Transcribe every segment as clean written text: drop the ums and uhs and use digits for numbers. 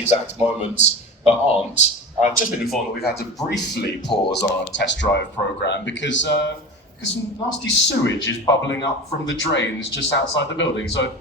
exact moment, but aren't. I've just been informed that we've had to briefly pause our test drive program because some nasty sewage is bubbling up from the drains just outside the building. So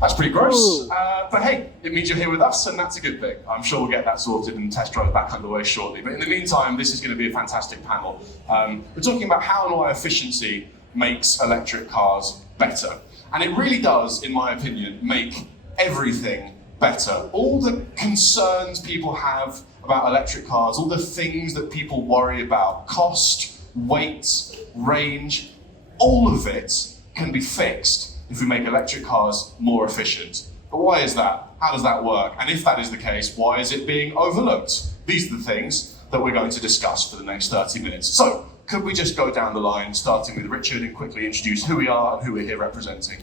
that's pretty gross. But hey, it means you're here with us, and that's a good thing. I'm sure we'll get that sorted and test drive back underway shortly. But in the meantime, this is going to be a fantastic panel. We're talking about how and why efficiency makes electric cars better. And it really does, in my opinion, make everything better. All the concerns people have about electric cars, all the things that people worry about, cost, weight, range, all of it can be fixed if we make electric cars more efficient. But why is that? How does that work? And if that is the case, why is it being overlooked? These are the things that we're going to discuss for the next 30 minutes. So, could we just go down the line, starting with Richard, and quickly introduce who we are and who we're here representing?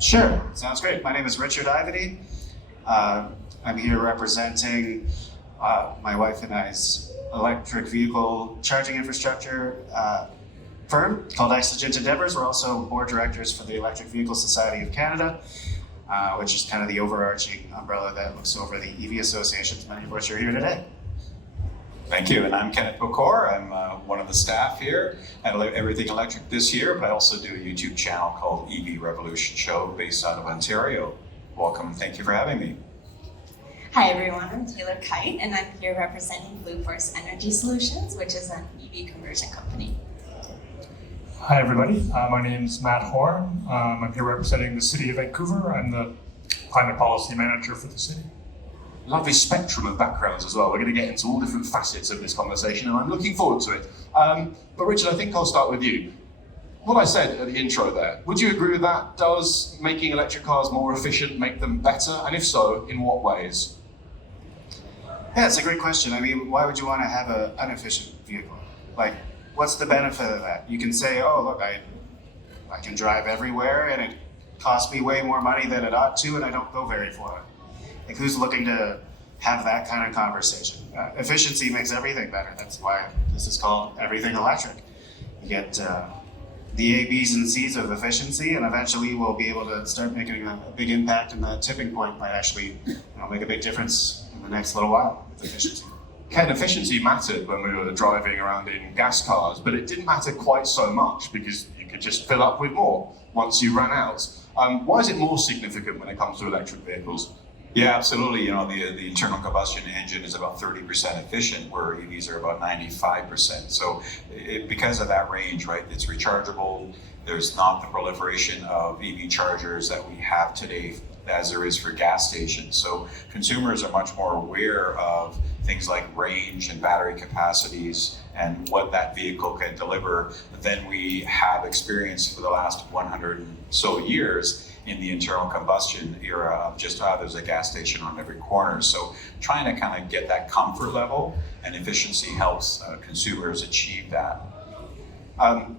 Sure, sounds great. My name is Richard Ivety. I'm here representing my wife and I's electric vehicle charging infrastructure firm called Exigent Endeavors. We're also board directors for the Electric Vehicle Society of Canada, which is kind of the overarching umbrella that looks over the EV associations, many of which are here today. Thank you, and I'm Kenneth Bokor. I'm one of the staff here at Everything Electric this year, but I also do a YouTube channel called EV Revolution Show based out of Ontario. Welcome, thank you for having me. Hi everyone, I'm Taylor Kite, and I'm here representing Blue Force Energy Solutions, which is an EV conversion company. Hi everybody, my name is Matt Horn. I'm here representing the City of Vancouver. I'm the Climate Policy Manager for the city. Lovely spectrum of backgrounds as well. We're going to get into all different facets of this conversation, and I'm looking forward to it. But Richard, I think I'll start with you. What I said at the intro there, would you agree with that? Does making electric cars more efficient make them better? And if so, in what ways? Yeah, it's a great question. I mean, why would you want to have an inefficient vehicle? Like, what's the benefit of that? You can say, oh, look, I can drive everywhere, and it costs me way more money than it ought to, and I don't go very far. Like, who's looking to have that kind of conversation? Efficiency makes everything better. That's why this is called Everything Electric. You get the A, B's, and C's of efficiency, and eventually we'll be able to start making a big impact, and the tipping point might actually make a big difference in the next little while with efficiency. Ken, efficiency mattered when we were driving around in gas cars, but it didn't matter quite so much because you could just fill up with more once you ran out. Why is it more significant when it comes to electric vehicles? Yeah, absolutely. The internal combustion engine is about 30% efficient, where EVs are about 95%. So because of that range, right, it's rechargeable. There's not the proliferation of EV chargers that we have today as there is for gas stations. So consumers are much more aware of things like range and battery capacities and what that vehicle can deliver than we have experienced for the last 100 and so years in the internal combustion era of just there's a gas station on every corner. So trying to kind of get that comfort level, and efficiency helps consumers achieve that.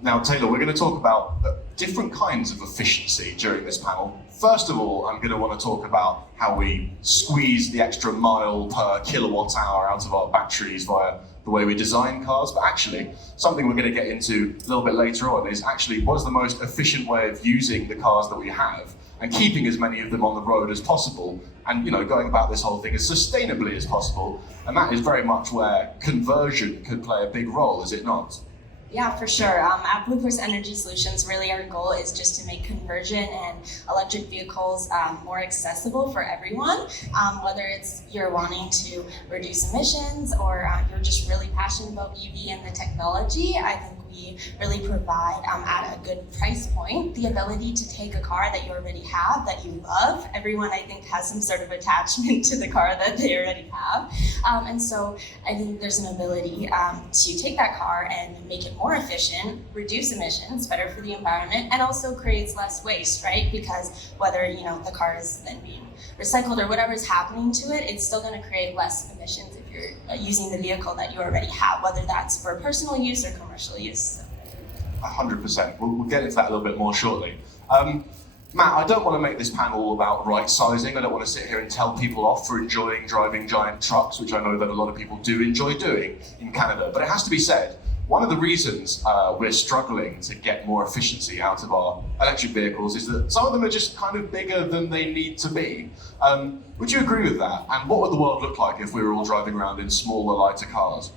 Now, Taylor, we're going to talk about different kinds of efficiency during this panel. First of all, I'm going to want to talk about how we squeeze the extra mile per kilowatt hour out of our batteries via the way we design cars. But actually, something we're going to get into a little bit later on is actually what is the most efficient way of using the cars that we have and keeping as many of them on the road as possible, and going about this whole thing as sustainably as possible. And that is very much where conversion could play a big role, is it not? Yeah, for sure. At Blue Force Energy Solutions, really our goal is just to make conversion and electric vehicles more accessible for everyone. Whether it's you're wanting to reduce emissions or you're just really passionate about EV and the technology, I think we really provide at a good price point the ability to take a car that you already have, that you love. Everyone, I think, has some sort of attachment to the car that they already have. And so I think there's an ability to take that car and make it more efficient, reduce emissions, better for the environment, and also creates less waste, right? Because whether the car is then being recycled or whatever is happening to it, it's still going to create less emissions if you're using the vehicle that you already have, whether that's for personal use or commercial use. 100%. We'll get into that a little bit more shortly. Matt, I don't want to make this panel all about right sizing. I don't want to sit here and tell people off for enjoying driving giant trucks, which I know that a lot of people do enjoy doing in Canada. But it has to be said, one of the reasons we're struggling to get more efficiency out of our electric vehicles is that some of them are just kind of bigger than they need to be. Would you agree with that? And what would the world look like if we were all driving around in smaller, lighter cars?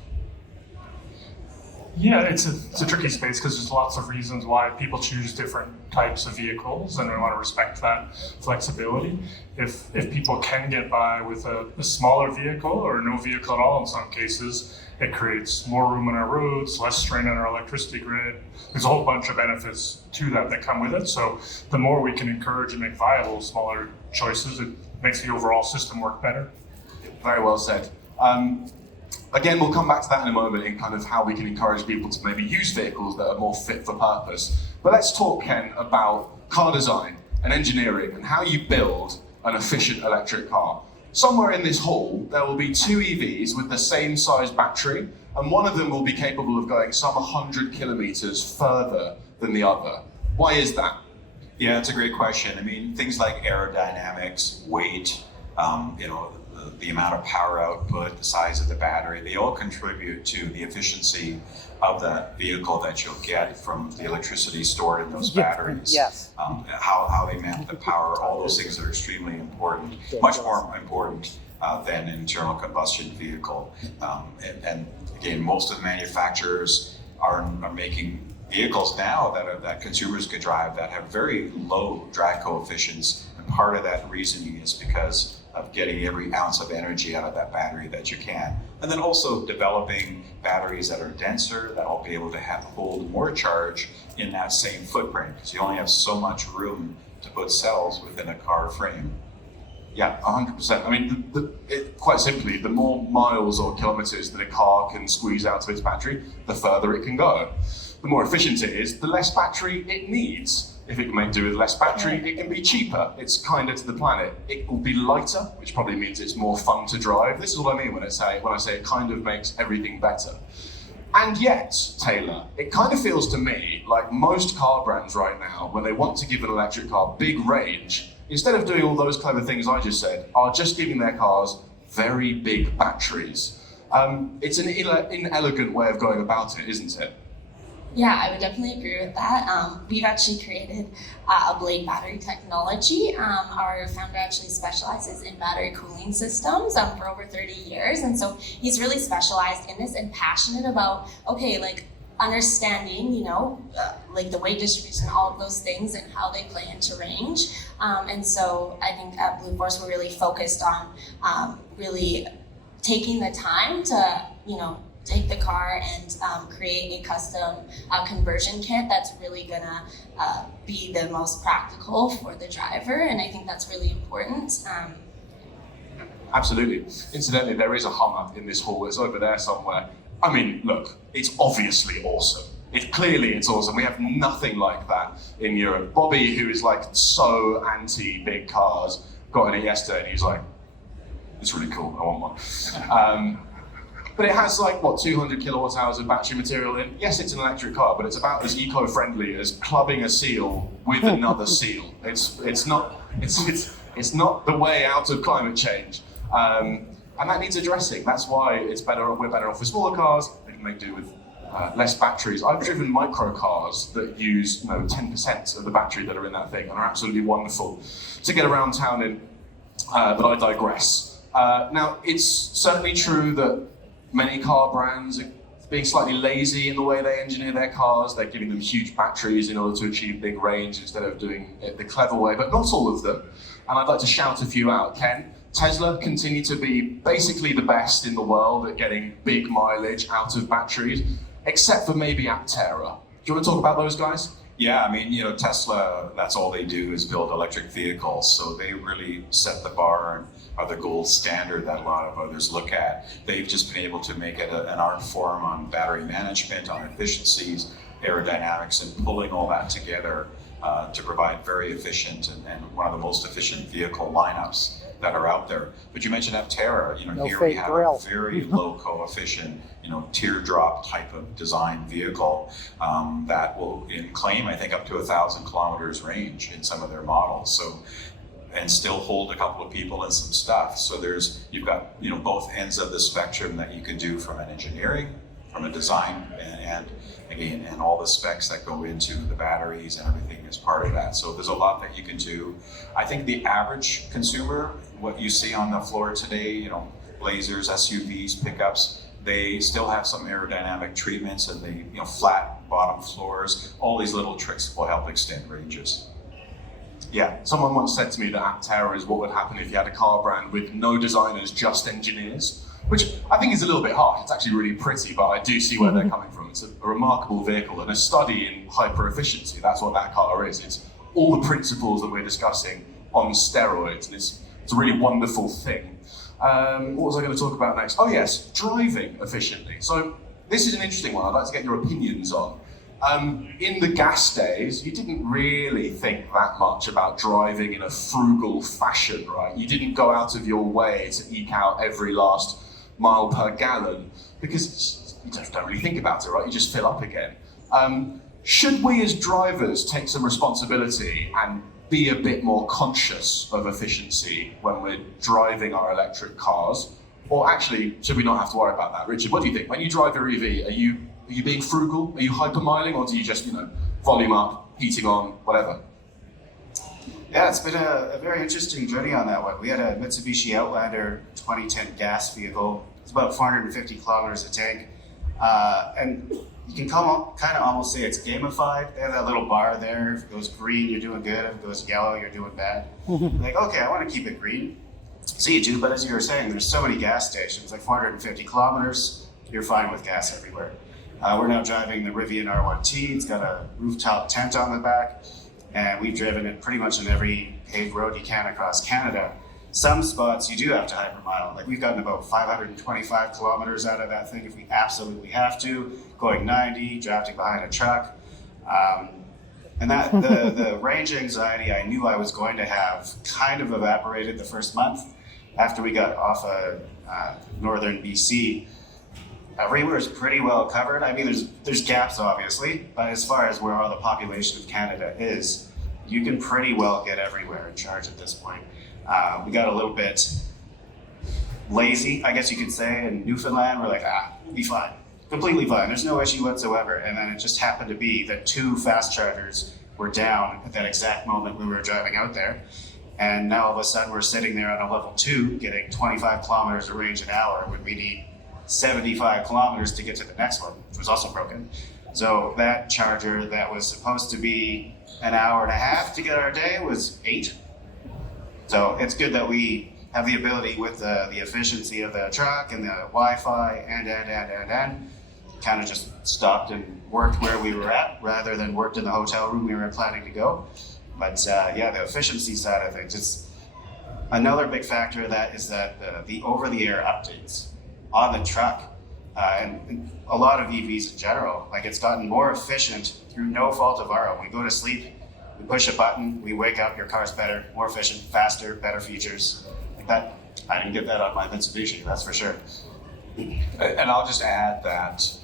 Yeah, it's a tricky space because there's lots of reasons why people choose different types of vehicles, and we want to respect that flexibility. If people can get by with a smaller vehicle or no vehicle at all in some cases, it creates more room on our roads, less strain on our electricity grid. There's a whole bunch of benefits to that come with it. So the more we can encourage and make viable smaller choices, it makes the overall system work better. Very well said. Again, we'll come back to that in a moment in kind of how we can encourage people to maybe use vehicles that are more fit for purpose. But let's talk, Ken, about car design and engineering and how you build an efficient electric car. Somewhere in this hall, there will be two EVs with the same size battery, and one of them will be capable of going some 100 kilometers further than the other. Why is that? Yeah, it's a great question. I mean, things like aerodynamics, weight, the amount of power output, the size of the battery, they all contribute to the efficiency of that vehicle that you'll get from the electricity stored in those batteries. Yes. How they map the power, all those things are extremely important, much more important than an internal combustion vehicle. And again, most of the manufacturers are making vehicles now that consumers could drive that have very low drag coefficients. And part of that reasoning is because of getting every ounce of energy out of that battery that you can. And then also developing batteries that are denser, that will be able to hold more charge in that same footprint, because you only have so much room to put cells within a car frame. Yeah, 100%. I mean, quite simply, the more miles or kilometers that a car can squeeze out of its battery, the further it can go. The more efficient it is, the less battery it needs. If it can make do with less battery, it can be cheaper. It's kinder to the planet. It will be lighter, which probably means it's more fun to drive. This is what I mean when I say it kind of makes everything better. And yet, Taylor, it kind of feels to me like most car brands right now, when they want to give an electric car big range, instead of doing all those clever things I just said, are just giving their cars very big batteries. It's an inelegant way of going about it, isn't it? Yeah, I would definitely agree with that. We've actually created a blade battery technology. Our founder actually specializes in battery cooling systems for over 30 years. And so he's really specialized in this and passionate about, understanding, the weight distribution, all of those things and how they play into range. And so I think at Blue Force, we're really focused on really taking the time to, take the car and create a custom conversion kit that's really gonna be the most practical for the driver, and I think that's really important. Absolutely. Incidentally, there is a Hummer in this hall. It's over there somewhere. I mean, look, it's obviously awesome. It's awesome. We have nothing like that in Europe. Bobby, who is like so anti big cars, got in it yesterday and he's like, it's really cool, I want one. But it has 200 kilowatt hours of battery material in. Yes, it's an electric car, but it's about as eco-friendly as clubbing a seal with another seal. It's not the way out of climate change. And that needs addressing. That's why we're better off with smaller cars. They can make do with less batteries. I've driven micro cars that use 10% of the battery that are in that thing and are absolutely wonderful to get around town in, but I digress. Now, it's certainly true that many car brands are being slightly lazy in the way they engineer their cars. They're giving them huge batteries in order to achieve big range instead of doing it the clever way, but not all of them. And I'd like to shout a few out. Ken, Tesla continue to be basically the best in the world at getting big mileage out of batteries, except for maybe Aptera. Do you want to talk about those guys? Yeah, I mean, Tesla, that's all they do is build electric vehicles. So they really set the bar and are the gold standard that a lot of others look at. They've just been able to make it an art form on battery management, on efficiencies, aerodynamics, and pulling all that together to provide very efficient and one of the most efficient vehicle lineups that are out there. But you mentioned Aptera, here we have a very low coefficient, teardrop type of design vehicle that will claim, I think, up to 1,000 kilometers range in some of their models. So, and still hold a couple of people and some stuff. So you've got, both ends of the spectrum that you can do from an engineering from a design and again, and all the specs that go into the batteries and everything is part of that. So there's a lot that you can do. I think the average consumer, what you see on the floor today, you know, Blazers, SUVs, pickups, they still have some aerodynamic treatments and the, you know, flat bottom floors. All these little tricks will help extend ranges. Yeah, someone once said to me that Aptera is what would happen if you had a car brand with no designers, just engineers, which I think is a little bit harsh. It's actually really pretty, but I do see where they're coming from. It's a remarkable vehicle and a study in hyper efficiency. That's what that car is. It's all the principles that we're discussing on steroids, and it's a really wonderful thing. What was I going to talk about next? Oh yes, driving efficiently. So this is an interesting one. I'd like to get your opinions on. In the gas days, you didn't really think that much about driving in a frugal fashion, right? You didn't go out of your way to eke out every last mile per gallon because you just don't really think about it, right? You just fill up again. Should we as drivers take some responsibility and be a bit more conscious of efficiency when we're driving our electric cars? Or actually, should we not have to worry about that? Richard, what do you think? When you drive your EV, are you being frugal? Are you hypermiling, or do you just, volume up, heating on, whatever? Yeah, it's been a very interesting journey on that one. We had a Mitsubishi Outlander 2010 gas vehicle. It's about 450 kilometers a tank. And you can kind of almost say it's gamified. They have that little bar there. If it goes green, you're doing good. If it goes yellow, you're doing bad. Like, okay, I want to keep it green. So you do, but as you were saying, there's so many gas stations, like 450 kilometers, you're fine with gas everywhere. We're now driving the Rivian R1T. It's got a rooftop tent on the back, and we've driven it pretty much on every paved road you can across Canada. Some spots you do have to hypermile. Like we've gotten about 525 kilometers out of that thing if we absolutely have to, going 90, drafting behind a truck. And that the range anxiety I knew I was going to have kind of evaporated the first month after we got off of northern BC. Everywhere is pretty well covered. I mean, there's gaps obviously, but as far as where all the population of Canada is, you can pretty well get everywhere and charge at this point. We got a little bit lazy, I guess you could say, in Newfoundland. We're like, we'll be fine. Completely fine. There's no issue whatsoever. And then it just happened to be that 2 fast chargers were down at that exact moment we were driving out there. And now all of a sudden we're sitting there on a level 2 getting 25 kilometers of range an hour when we need 75 kilometers to get to the next one, which was also broken. So that charger that was supposed to be an hour and a half to get our day was 8. So it's good that we have the ability with the efficiency of the truck and the Wi-Fi and kind of just stopped and worked where we were at rather than worked in the hotel room we were planning to go. But the efficiency side of things, it's another big factor of that is that the over-the-air updates on the truck and a lot of EVs in general, like it's gotten more efficient through no fault of our own. We go to sleep, we push a button, we wake up, your car's better, more efficient, faster, better features. Like that, I didn't get that on my Mitsubishi, that's for sure. And I'll just add that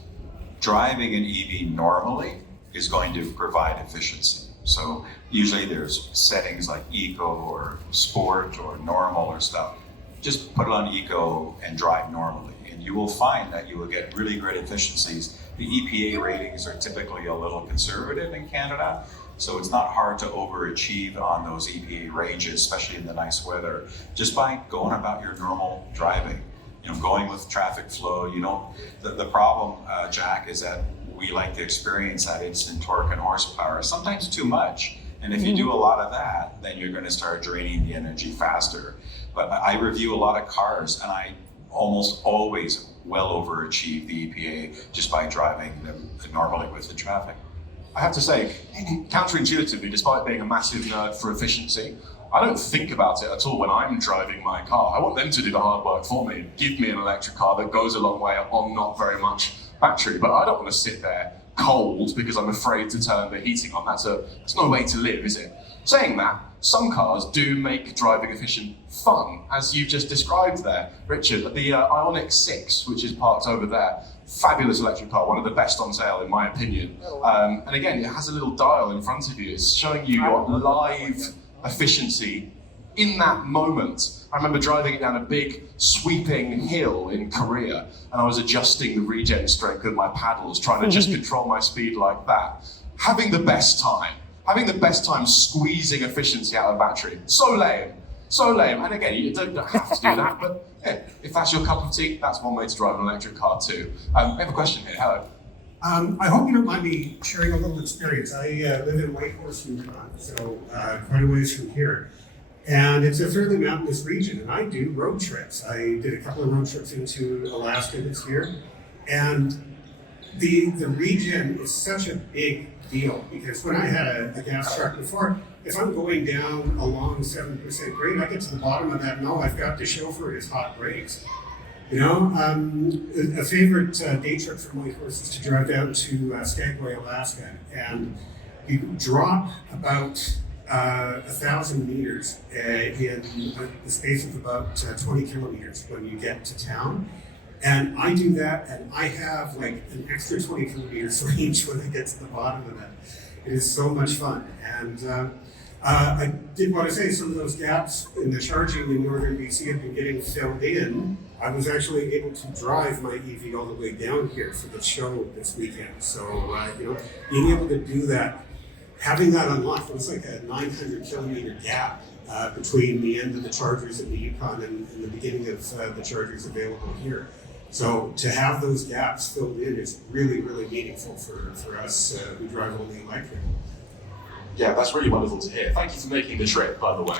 driving an EV normally is going to provide efficiency. So usually there's settings like eco or sport or normal or stuff. Just put it on eco and drive normally, and you will find that you will get really great efficiencies. The EPA ratings are typically a little conservative in Canada, so it's not hard to overachieve on those EPA ranges, especially in the nice weather, just by going about your normal driving. Going with traffic flow. The problem, Jack, is that we like to experience that instant torque and horsepower, sometimes too much. And if you do a lot of that, then you're going to start draining the energy faster. But I review a lot of cars, and I almost always well overachieve the EPA just by driving them normally with the traffic. I have to say, counterintuitively, despite being a massive nerd for efficiency, I don't think about it at all when I'm driving my car. I want them to do the hard work for me, give me an electric car that goes a long way on not very much battery, but I don't want to sit there cold because I'm afraid to turn the heating on. That's no way to live, is it? Saying that, some cars do make driving efficient fun, as you've just described there, Richard. The Ioniq 6, which is parked over there, fabulous electric car, one of the best on sale in my opinion. And again, it has a little dial in front of you. It's showing you your live efficiency in that moment, I remember driving it down a big sweeping hill in Korea, and I was adjusting the regen strength with my paddles, trying to just control my speed like that. Having the best time squeezing efficiency out of the battery. So lame. And again, you don't have to do that, but yeah, if that's your cup of tea, that's one way to drive an electric car too. I have a question here. Hello. I hope you don't mind me sharing a little experience. I live in Whitehorse, Yukon, so quite a ways from here. And it's a fairly mountainous region, and I do road trips. I did a couple of road trips into Alaska this year. And the region is such a big deal, because when I had a gas truck before, if I'm going down a long 7% grade, I get to the bottom of that, no, I've got the chauffeur his hot brakes. You know, a favorite day trip for Whitehorse is to drive down to Skagway, Alaska, and you drop about 1,000 meters in the space of about 20 kilometers when you get to town. And I do that, and I have like an extra 20 kilometers range when I get to the bottom of that. It is so much fun. And I did want to say some of those gaps in the charging in northern BC have been getting filled in. I was actually able to drive my EV all the way down here for the show this weekend. So, you know, being able to do that, having that unlocked, it was like a 900 kilometer gap between the end of the chargers in the Yukon and the beginning of the chargers available here. So to have those gaps filled in is really, really meaningful for us who drive only electric. Yeah, that's really wonderful to hear. Thank you for making the trip, by the way.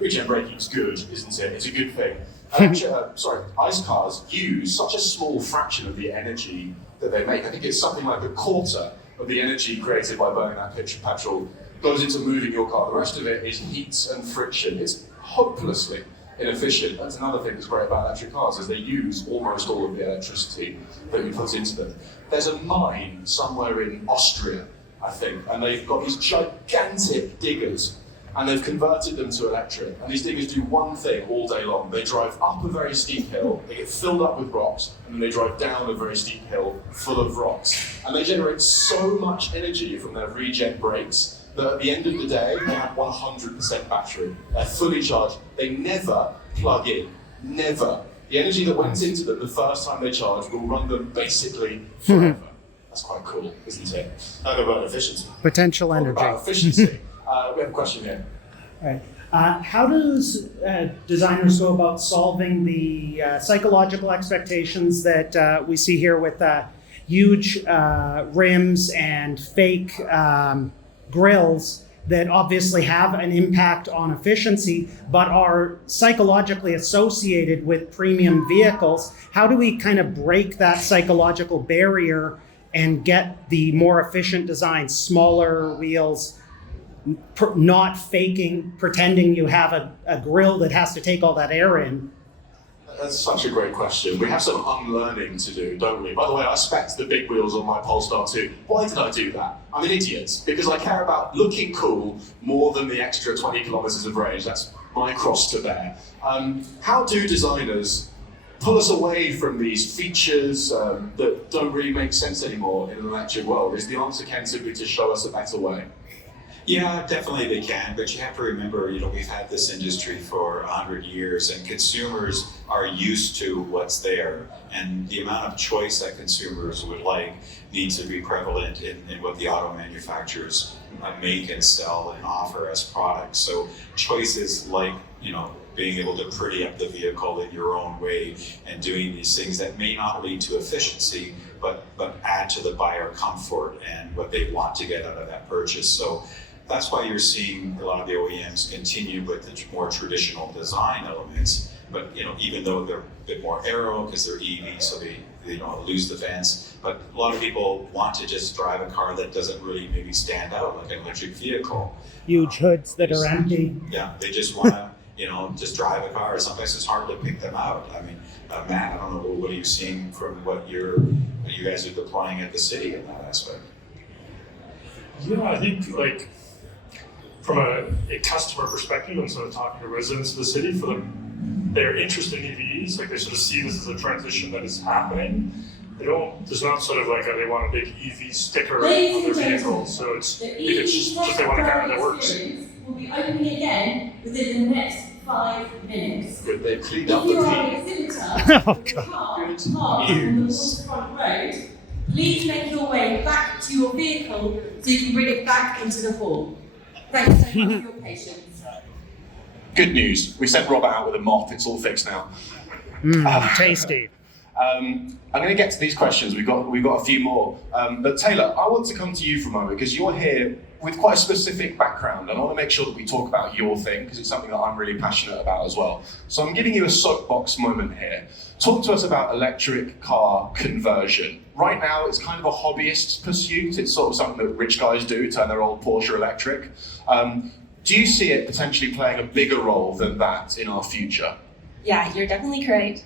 Regen braking's good, isn't it? It's a good thing. ICE cars use such a small fraction of the energy that they make. I think it's something like a quarter of the energy created by burning that petrol goes into moving your car. The rest of it is heat and friction. It's hopelessly inefficient. That's another thing that's great about electric cars, is they use almost all of the electricity that you put into them. There's a mine somewhere in Austria, I think, and they've got these gigantic diggers, and they've converted them to electric. And these diggers do one thing all day long. They drive up a very steep hill, they get filled up with rocks, and then they drive down a very steep hill full of rocks. And they generate so much energy from their regen brakes that at the end of the day, they have 100% battery. They're fully charged. They never plug in, never. The energy that went into them the first time they charge will run them basically forever. That's quite cool, isn't it? Talk about efficiency. Potential energy. Talk about efficiency. We have a question here. All right. How does designers go about solving the psychological expectations that we see here with huge rims and fake grills that obviously have an impact on efficiency, but are psychologically associated with premium vehicles? How do we kind of break that psychological barrier and get the more efficient design, smaller wheels, not pretending you have a grill that has to take all that air in? That's such a great question. We have some unlearning to do, don't we? By the way, I spec'd the big wheels on my Polestar 2. Why did I do that? I'm an idiot, because I care about looking cool more than the extra 20 kilometers of range. That's my cross to bear. How do designers pull us away from these features that don't really make sense anymore in an electric world? Is the answer, Ken, simply to show us a better way? Yeah, definitely they can, but you have to remember, you know, we've had this industry for 100 years, and consumers are used to what's there, and the amount of choice that consumers would like needs to be prevalent in what the auto manufacturers make and sell and offer as products. So choices like, you know, being able to pretty up the vehicle in your own way and doing these things that may not lead to efficiency, but add to the buyer comfort and what they want to get out of that purchase. So that's why you're seeing a lot of the OEMs continue with the more traditional design elements, but you know, even though they're a bit more aero because they're EV, so they lose the fence. But a lot of people want to just drive a car that doesn't really maybe stand out like an electric vehicle. Huge hoods that are empty. Yeah, they just want to just drive a car. Sometimes it's hard to pick them out. I mean, Matt, I don't know, what are you seeing from what you guys are deploying at the city in that aspect? Yeah, I think like from a customer perspective, and sort of talking to residents of the city, for them, they're interested in EVs. Like they sort of see this as a transition that is happening. there's not sort of like they want a big EV sticker on their vehicle, so it's just they want a car that works. Will be opening again within the next 5 minutes. Good, they've cleaned If up you the are a feed. visitor Oh, with a God. car Good parked on the news. waterfront road, please make your way back to your vehicle so you can bring it back into the hall. Thanks so much for your patience. Good news. We sent Robert out with a mop. It's all fixed now. Tasty. I'm going to get to these questions. We've got a few more. But Taylor, I want to come to you for a moment because you're here with quite a specific background, and I want to make sure that we talk about your thing because it's something that I'm really passionate about as well. So I'm giving you a soapbox moment here. Talk to us about electric car conversion. Right now, it's kind of a hobbyist pursuit. It's sort of something that rich guys do, turn their old Porsche electric. Do you see it potentially playing a bigger role than that in our future? Yeah, you're definitely correct,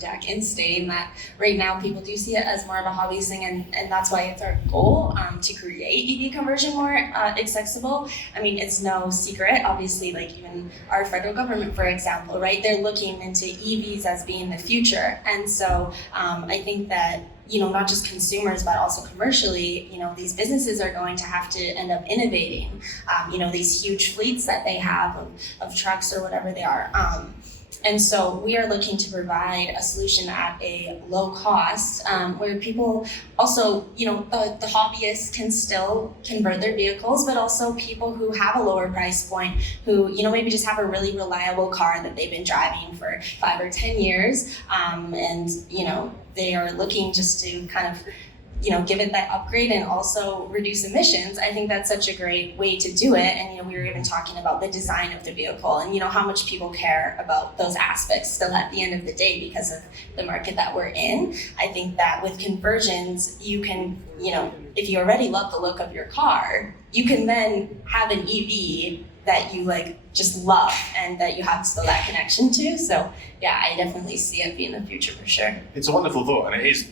Jack, in stating that right now people do see it as more of a hobby thing, and that's why it's our goal to create EV conversion more accessible. I mean, it's no secret, obviously, like even our federal government, for example, right? They're looking into EVs as being the future. And so I think that not just consumers, but also commercially, these businesses are going to have to end up innovating, these huge fleets that they have of trucks or whatever they are. And so we are looking to provide a solution at a low cost where people also, the hobbyists can still convert their vehicles, but also people who have a lower price point who, maybe just have a really reliable car that they've been driving for 5 or 10 years. And, they are looking just to kind of give it that upgrade and also reduce emissions. I think that's such a great way to do it. And, we were even talking about the design of the vehicle and, how much people care about those aspects still at the end of the day because of the market that we're in. I think that with conversions, you can, if you already love the look of your car, you can then have an EV that you just love and that you have still that connection to. So yeah, I definitely see it being the future for sure. It's a wonderful thought, and it is,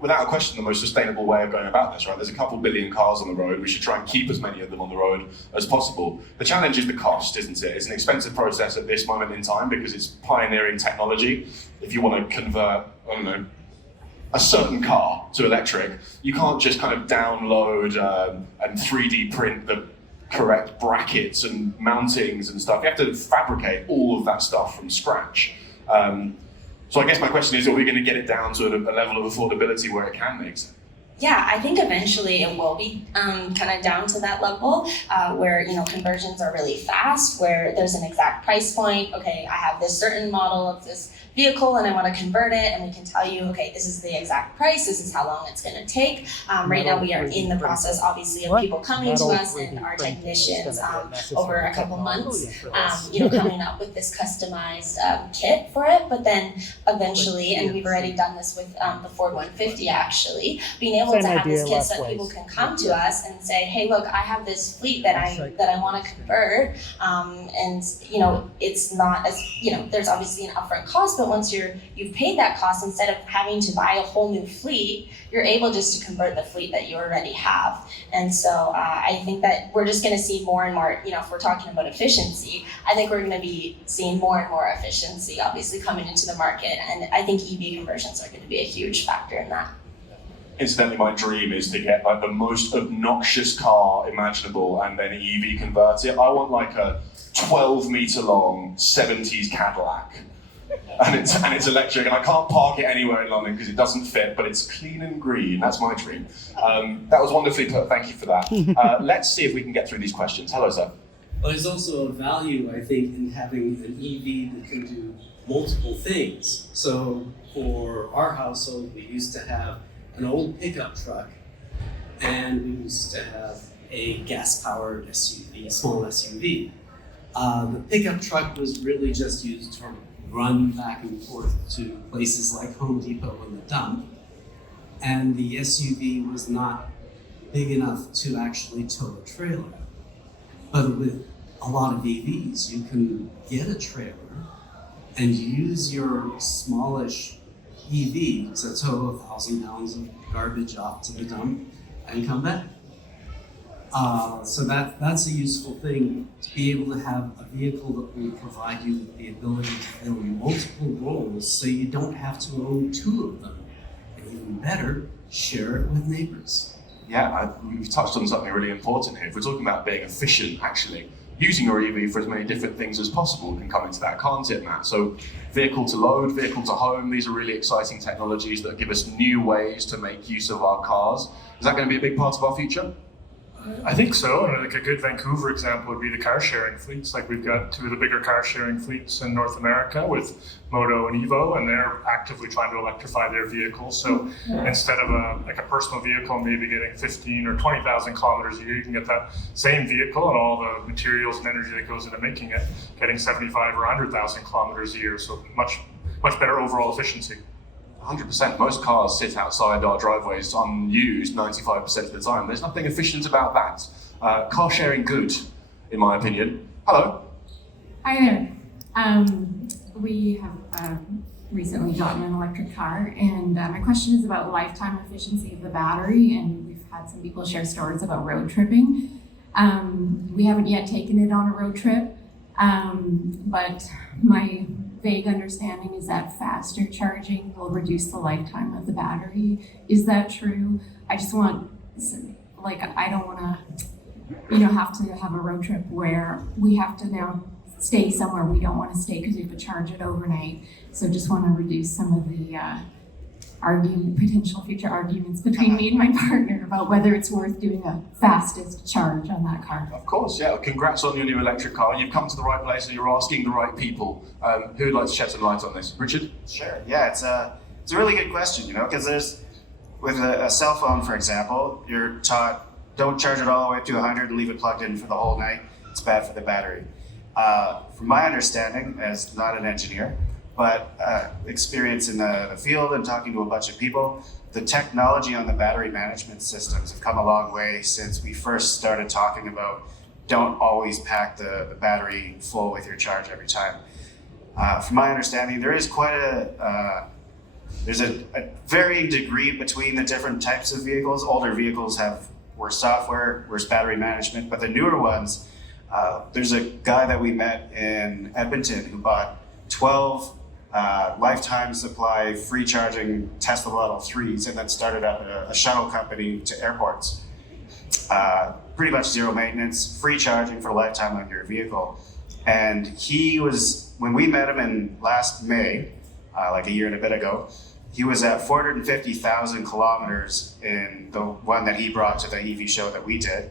without a question, the most sustainable way of going about this, right? There's a couple billion cars on the road. We should try and keep as many of them on the road as possible. The challenge is the cost, isn't it? It's an expensive process at this moment in time because it's pioneering technology. If you want to convert, a certain car to electric, you can't just kind of download and 3D print the correct brackets and mountings and stuff. You have to fabricate all of that stuff from scratch. So I guess my question is, are we going to get it down to a level of affordability where it can make sense? Yeah, I think eventually it will be kind of down to that level where, conversions are really fast, where there's an exact price point. Okay, I have this certain model of this vehicle and I want to convert it, and we can tell you, okay, this is the exact price, this is how long it's going to take. Right now we are in the process, obviously, of people coming to us and our technicians over a couple months, coming up with this customized kit for it. But then eventually, and we've already done this with the Ford 150 actually, being able to have these kits that people can come to us and say, hey, look, I have this fleet that I want to convert, and it's not as there's obviously an upfront cost, but once you've paid that cost, instead of having to buy a whole new fleet, you're able just to convert the fleet that you already have. And so I think that we're just going to see more and more, if we're talking about efficiency, I think we're going to be seeing more and more efficiency obviously coming into the market, and I think EV conversions are going to be a huge factor in that. Incidentally, my dream is to get the most obnoxious car imaginable and then EV convert it. I want a 12-meter long 70s Cadillac. And it's electric, and I can't park it anywhere in London because it doesn't fit, but it's clean and green. That's my dream. That was wonderfully put. Thank you for that. Let's see if we can get through these questions. Hello, sir. Well, there's also a value, I think, in having an EV that can do multiple things. So for our household, we used to have an old pickup truck, and we used to have a gas-powered SUV, a small SUV. The pickup truck was really just used to run back and forth to places like Home Depot and the dump, and the SUV was not big enough to actually tow a trailer. But with a lot of EVs, you can get a trailer and use your smallish EV to tow 1,000 pounds of garbage off to the dump and come back. So that's a useful thing, to be able to have a vehicle that will provide you with the ability to fill multiple roles, so you don't have to own two of them. even better, share it with neighbors. Yeah, we've touched on something really important here. If we're talking about being efficient, actually, using your EV for as many different things as possible can come into that, can't it, Matt? So vehicle to load, vehicle to home, these are really exciting technologies that give us new ways to make use of our cars. Is that going to be a big part of our future? I think so, and like a good Vancouver example would be the car sharing fleets. Like we've got two of the bigger car sharing fleets in North America with Moto and Evo, and they're actively trying to electrify their vehicles. So instead of a personal vehicle maybe getting 15 or 20,000 kilometers a year, you can get that same vehicle and all the materials and energy that goes into making it, getting 75 or 100,000 kilometers a year. So much better overall efficiency. 100%. Most cars sit outside our driveways unused 95% of the time. There's nothing efficient about that. Car sharing good, in my opinion. Hello. Hi there. We have recently gotten an electric car, and my question is about lifetime efficiency of the battery, and we've had some people share stories about road tripping. We haven't yet taken it on a road trip, but my vague understanding is that faster charging will reduce the lifetime of the battery. Is that true? I just want, I don't want to, have to have a road trip where we have to now stay somewhere we don't want to stay because we have to charge it overnight. So just want to reduce some of the potential future arguments between me and my partner about whether it's worth doing a fastest charge on that car. Of course, yeah. Congrats on your new electric car. You've come to the right place and you're asking the right people. Who would like to shed some light on this? Richard? Sure. Yeah, it's a really good question, because with a cell phone, for example, you're taught don't charge it all the way up to 100 and leave it plugged in for the whole night. It's bad for the battery. From my understanding, as not an engineer, but experience in the field and talking to a bunch of people, the technology on the battery management systems have come a long way since we first started talking about don't always pack the battery full with your charge every time. From my understanding, there is there's a varying degree between the different types of vehicles. Older vehicles have worse software, worse battery management, but the newer ones, there's a guy that we met in Edmonton who bought 12 lifetime supply free charging Tesla Model 3s and then started up a shuttle company to airports. Pretty much zero maintenance, free charging for a lifetime on your vehicle. And when we met him in last May, like a year and a bit ago, he was at 450,000 kilometers in the one that he brought to the EV show that we did.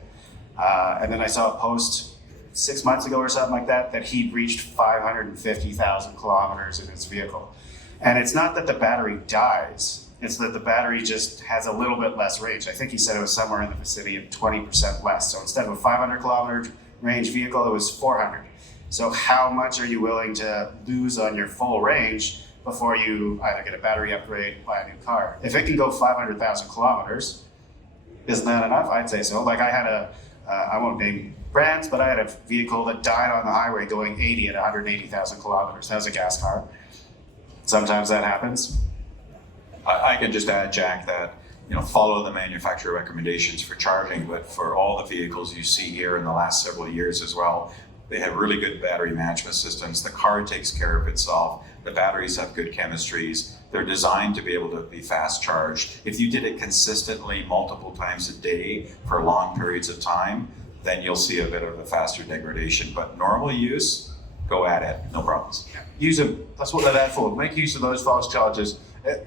And then I saw a post 6 months ago or something like that he'd reached 550,000 kilometers in his vehicle. And it's not that the battery dies, it's that the battery just has a little bit less range. I think he said it was somewhere in the vicinity of 20% less. So instead of a 500 kilometer range vehicle, it was 400. So how much are you willing to lose on your full range before you either get a battery upgrade, buy a new car? If it can go 500,000 kilometers, isn't that enough? I'd say so. Like I had I won't name brands, but I had a vehicle that died on the highway going 80 at 180,000 kilometers. That was a gas car. Sometimes that happens. I can just add, Jack, that follow the manufacturer recommendations for charging, but for all the vehicles you see here in the last several years as well, they have really good battery management systems. The car takes care of itself. The batteries have good chemistries. They're designed to be able to be fast charged. If you did it consistently multiple times a day for long periods of time, then you'll see a bit of a faster degradation. But normal use, go at it, no problems. Use them. That's what they're there for. Make use of those fast chargers.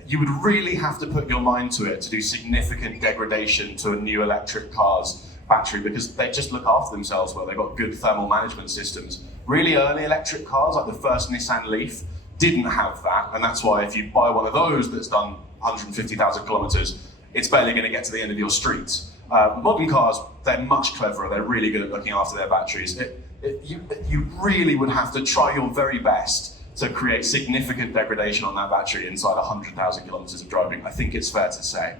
You would really have to put your mind to it to do significant degradation to a new electric car's battery, because they just look after themselves well. They've got good thermal management systems. Really early electric cars, like the first Nissan Leaf, didn't have that, and that's why if you buy one of those that's done 150,000 kilometers, it's barely going to get to the end of your street. Modern cars, they're much cleverer. They're really good at looking after their batteries. You really would have to try your very best to create significant degradation on that battery inside 100,000 kilometers of driving. I think it's fair to say.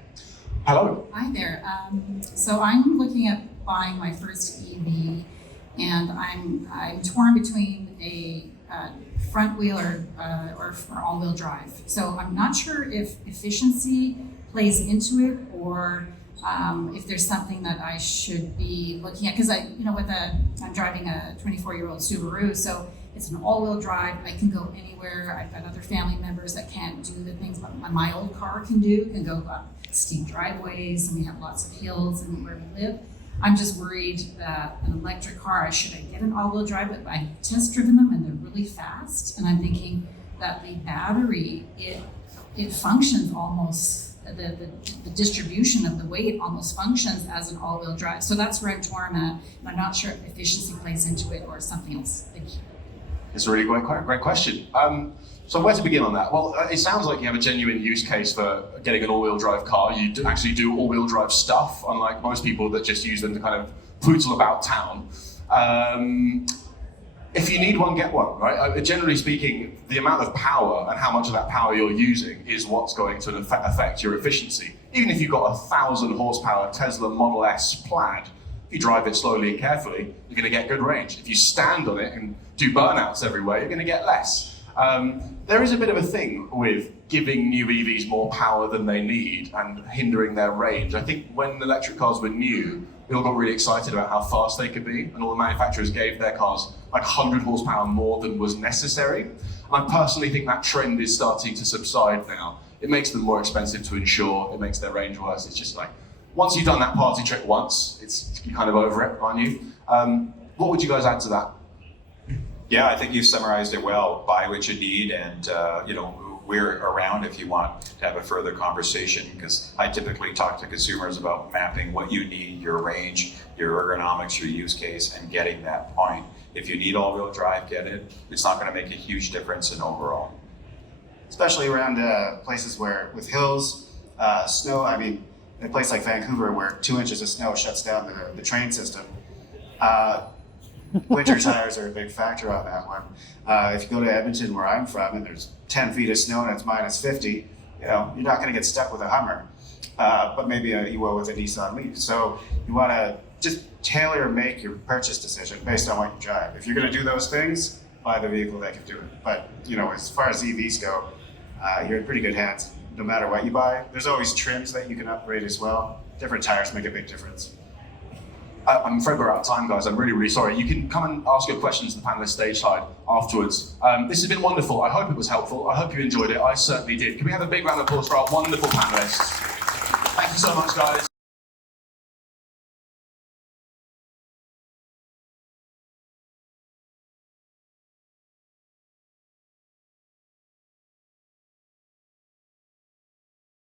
Hello. Hi there. So I'm looking at buying my first EV, and I'm torn between a front wheel or all-wheel drive. So I'm not sure if efficiency plays into it, or if there's something that I should be looking at, because I'm driving a 24-year-old Subaru, so It's an all-wheel drive. I can go anywhere. I've got other family members that can't do the things my old car can do. Can go up steep driveways, and we have lots of hills and where we live. I'm just worried that an electric car, should I get an all-wheel drive? But I've test driven them and they're really fast. And I'm thinking that the battery, it functions almost, the distribution of the weight almost functions as an all-wheel drive. So that's where I'm torn at. And I'm not sure if efficiency plays into it or something else. Thank you. It's a really great question. So where to begin on that? Well, it sounds like you have a genuine use case for getting an all-wheel drive car. You actually do all-wheel drive stuff, unlike most people that just use them to kind of pootle about town. If you need one, get one, right? Generally speaking, the amount of power and how much of that power you're using is what's going to affect your efficiency. Even if you've got a 1,000 horsepower Tesla Model S Plaid, if you drive it slowly and carefully, you're going to get good range. If you stand on it and do burnouts everywhere, you're going to get less. There is a bit of a thing with giving new EVs more power than they need and hindering their range. I think when electric cars were new, we all got really excited about how fast they could be, and all the manufacturers gave their cars like 100 horsepower more than was necessary. And I personally think that trend is starting to subside now. It makes them more expensive to insure, it makes their range worse. It's just like, once you've done that party trick once, you're kind of over it, aren't you? What would you guys add to that? Yeah, I think you've summarized it well. Buy what you need, and we're around if you want to have a further conversation, because I typically talk to consumers about mapping what you need, your range, your ergonomics, your use case, and getting that point. If you need all-wheel drive, get it. It's not going to make a huge difference in overall. Especially around places where, with hills, snow, I mean, in a place like Vancouver where 2 inches of snow shuts down the train system, winter tires are a big factor on that one. If you go to Edmonton, where I'm from, and there's 10 feet of snow and it's minus 50, you're not going to get stuck with a Hummer, but maybe you will with a Nissan Leaf. So you want to just tailor make your purchase decision based on what you drive. If you're going to do those things, buy the vehicle that can do it. But as far as EVs go, you're in pretty good hands. No matter what you buy, there's always trims that you can upgrade as well. Different tires make a big difference. I'm afraid we're out of time, guys. I'm really, really sorry. You can come and ask your questions to the panelist stage side afterwards. This has been wonderful. I hope it was helpful. I hope you enjoyed it. I certainly did. Can we have a big round of applause for our wonderful panelists? Thank you so much, guys.